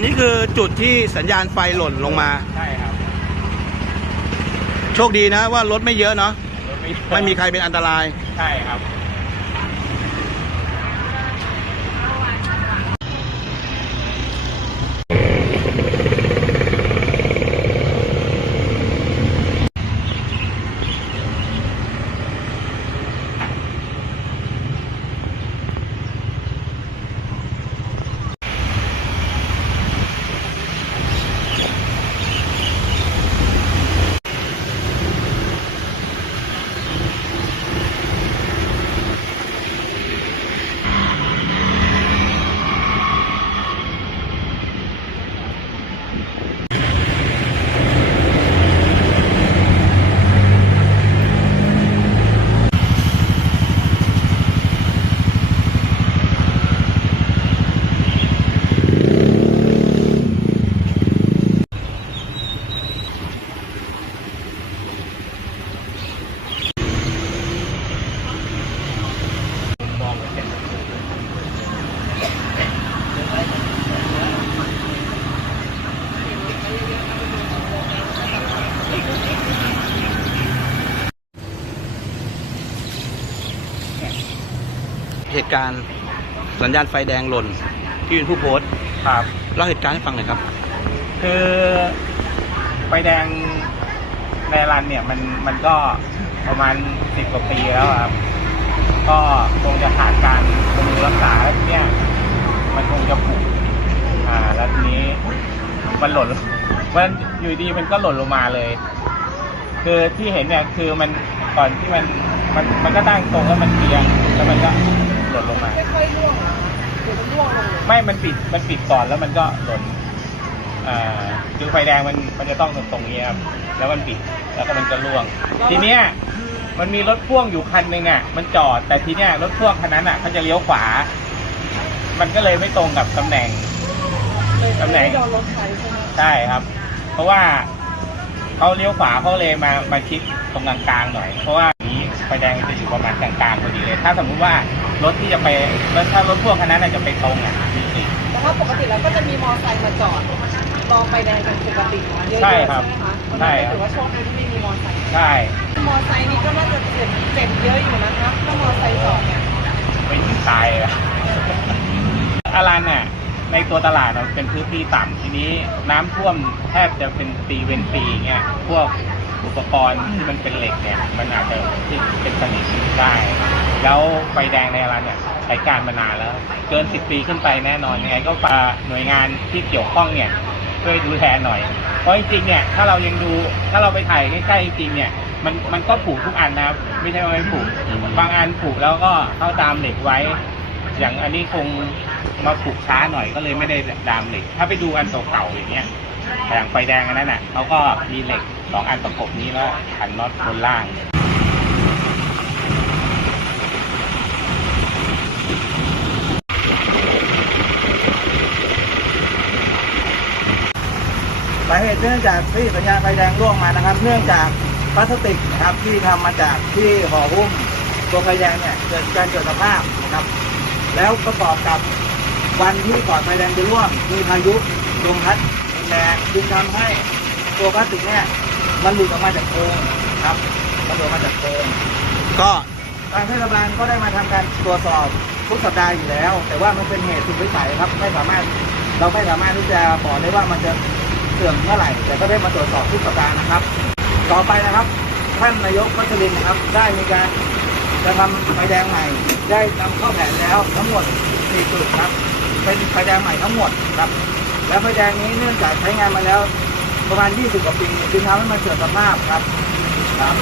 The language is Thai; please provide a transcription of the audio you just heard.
นนี้คือจุดที่สัญญาณไฟหล่นลงมา ใช่ครับโชคดีนะว่ารถไม่เยอะเนาะรถไม่ไม่มีใครเป็นอันตราย ใช่ครับ เหตุการณ์สัญญาณไฟแดงหล่นที่เป็นผู้โพสต์ครับเล่าเหตุการณ์ให้ฟังหน่อยครับ คือไฟแดงในรันเนี่ยมันมันก็ประมาณสิบกว่าปีแล้วอะครับก็คงจะขาดการบำรุงรักษาแล้วทีเนี่ยมันคงจะผุอ่าแล้วทีนี้มันหล่นมันอยู่ดีมันก็หล่นลงมาเลย คือที่เห็นเนี่ยคือมันก่อนที่มันมันมันก็ตั้งตรงแล้วมันเอียงแล้วมันก็ หล่นลงมาค่อยๆร่วงอะเดี๋ยวมันร่วงลงเลยไม่ มันปิด มันปิดก่อนแล้วมันก็หล่นอ่าคือไฟแดงมัน มันจะต้องตรงตรงนี้ครับ แล้วมันปิด แล้วก็มันก็ร่วง ทีเนี้ย มันมีรถพ่วงอยู่คันหนึ่งอะ มันจอด แต่ทีเนี้ยรถพ่วงคันนั้นอะเขาจะเลี้ยวขวา มันก็เลยไม่ตรงกับตำแหน่งตำแหน่ง ไม่โดนรถไฟใช่ไหมใช่ครับ เพราะว่าเขาเลี้ยวขวาเขาเลยมา มาชิดตรงกลางๆหน่อย เพราะว่านี้ ไฟแดงมันจะอยู่ประมาณกลางๆพอดีเลย ถ้าสมมุติว่ารถที่จะไปแล้วถ้ารถพ่วงคันนั้นนะจะไปตรงอะจริงๆแต่ถ้าปกติแล้วก็จะมีมอไซค์มาจอดรอไฟแดงกันปกติเยอะๆใช่ใช่ไหมครับคะวันใช่นั้นครับถือว่าโชคดีที่ไม่มีมอไซค์ใช่มอไซค์นี่ก็น่าจะเจ็บเจ็บเยอะอยู่นะคะถ้ามอไซค์จอดเนี่ยไม่ถึงตายอะอารันน่ะในตัวตลาดมันเป็นพื้นที่ต่ำทีนี้น้ำท่วมแทบจะเป็นปีเว้นปีเงี้ยพวกอุปกรณ์ที่มันเป็นเหล็กเนี่ยมันอาจจะที่เป็น สนิมได้ แล้วไฟแดงในอารันเนี่ยใช้การมานานแล้ว เกินสิบปีขึ้นไปแน่นอนยังไงก็ฝากหน่วยงานที่เกี่ยวข้องเนี่ยช่วยดูแลหน่อย เพราะจริงๆเนี่ยถ้าเรายังดูถ้าเราไปถ่ายใกล้ๆจริงๆเนี่ยมันมันก็ผูกทุกอันนะครับไม่ใช่ว่าไม่ผูกบางอันผูกแล้วก็เข้าตามเหล็กไว้ อย่างอันนี้คงมาผูกช้าหน่อยก็เลยไม่ได้ดามเหล็ก ถ้าไปดูอันเก่าๆอย่างเงี้ยอย่างไฟแดงอันนั้นน่ะเขาก็มีเหล็กสองอันประกบนี้แล้วขันน็อตบนล่าง สาเหตุเนื่องจากที่สัญญาณไฟแดงร่วงมานะครับ เนื่องจากพลาสติกนะครับที่ทำมาจากที่ห่อหุ้มตัวไฟแดงเนี่ยเกิดการเกิดสภาพนะครับ แล้วประกอบกับวันที่ก่อนไฟแดงจะร่วงมีพายุลมพัดแรงจึงทำให้ตัวพลาสติกเนี่ยมันหลุดออกมาจากโครงครับมันหลุดออกมาจากโครงก็ทางเทศบาลก็ได้มาทำการตรวจสอบทุกสัปดาห์อยู่แล้ว แต่ว่ามันเป็นเหตุสุดวิสัยครับไม่สามารถเราไม่สามารถที่จะบอกได้ว่ามันจะเสื่อมเมื่อไหร่ แต่ก็ได้มาตรวจสอบทุกสัปดาห์นะครับ ต่อไปนะครับ ท่านนายกพัชรินนะครับ ได้มีการจะทำไฟแดงใหม่ ได้นำเข้าแผนแล้วทั้งหมด4จุดครับ เป็นไฟแดงใหม่ทั้งหมดครับ แล้วไฟแดงนี้เนื่องจากใช้งานมาแล้วประมาณ 20 กว่าปีจึงทำให้มันเสื่อมสภาพครับครับ